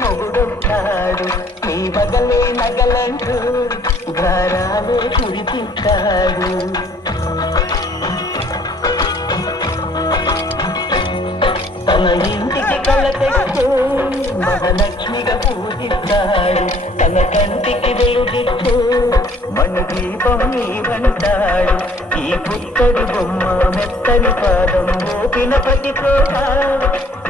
మొగుడొస్తాడు నీ బగలే నగలంటూ గారాలే కురిపిస్తాడు. తన ఇంటికి కళ్ళ తెస్తూ మహాలక్ష్మిగా పూజిస్తాడు. తన కంటికి వెలుగిస్తూ మణి దీపం నీవంటాడు. ఈ పుత్తడి బొమ్మ మెత్తని పాదం మోపిన ప్రతి చోట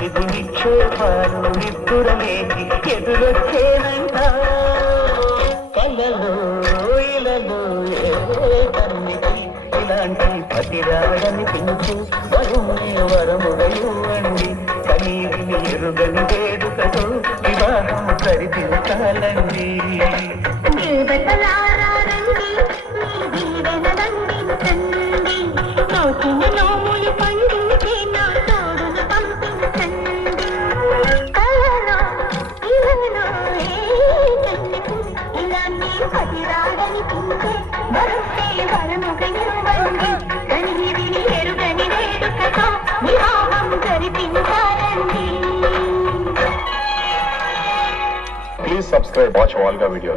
ఇది నిక్షేపాలు నిద్దురలేసి ఎదురొచ్చేనంట. కళ్ళలో ఇలలో కన్నికి ఇలాంటి పతిరాడని పిలుచు వరుణ్ణి వరముడయువండి. కనీవిని ఎరుగని వేడుకతో వివాహం సరిదించాలండి. నోములు పండించే నా తోడును పంపించండి. కలలో ఇలలో ఇలాంటి పతిరాడని పిలిచే వరుణ్ణి వరముడయువండి. కనీవిని ఎరుగని వేడుకతో వివాహం జరిపించాలండి. Please subscribe, watch Volga videos.